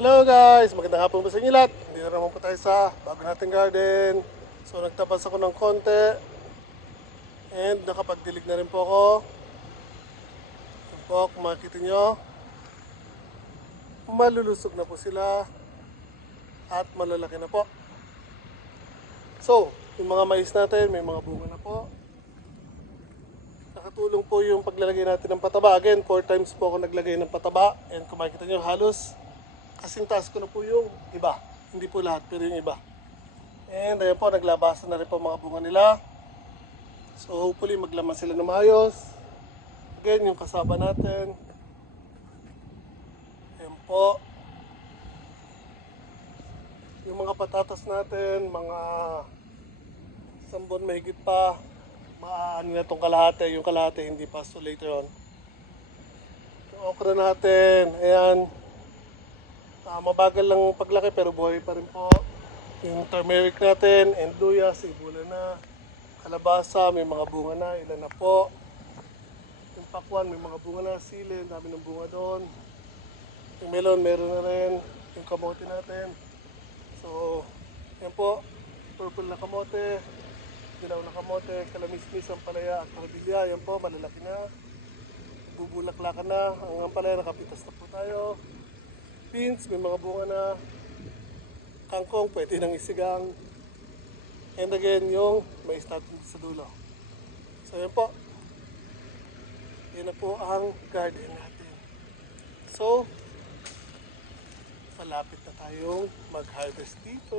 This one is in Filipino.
Hello guys! Magandang hapon po sa inyo lahat. Na naman po tayo sa bago nating garden. So nagtabas ako ng konti. And nakapagdilig na rin po ako. Yan po, makikita nyo. Malulusog na po sila. At malalaki na po. So, yung mga mais natin, may mga bunga na po. Nakatulong po yung paglalagay natin ng pataba. Again, four times po ako naglagay ng pataba. And kung nyo, halos kasing taas ko na po yung iba. Hindi po lahat, pero yung iba. And ayan po, naglabasan na rin po mga bunga nila. So hopefully maglaman sila na maayos. Again, yung kasaba natin. Ayan po. Yung mga patatas natin, mga buwan mahigit pa. Maaano na itong kalahati. Yung kalahati hindi pa. So later on. Yung okra natin, ayan. Ah, mabagal lang paglaki pero buhay pa rin po. Yung turmeric natin, and luya, sibula na. Kalabasa, may mga bunga na, ilan na po. Yung pakwan, may mga bunga na, sili, dami ng bunga doon. Yung melon, meron na rin. Yung kamote natin. So, yan po. Purple na kamote. Dilaw na kamote, kalamismis, ang palaya at parabilya. Yan po, malalaki na. Bubulaklakan na. Ang ampalaya, nakapitas na po tayo beans, may mga bunga na kangkong, pwede nang isigang. And again, yung mais natin sa dulo. So, yan po. Yan na po ang garden natin. So, malapit na tayong mag-harvest dito.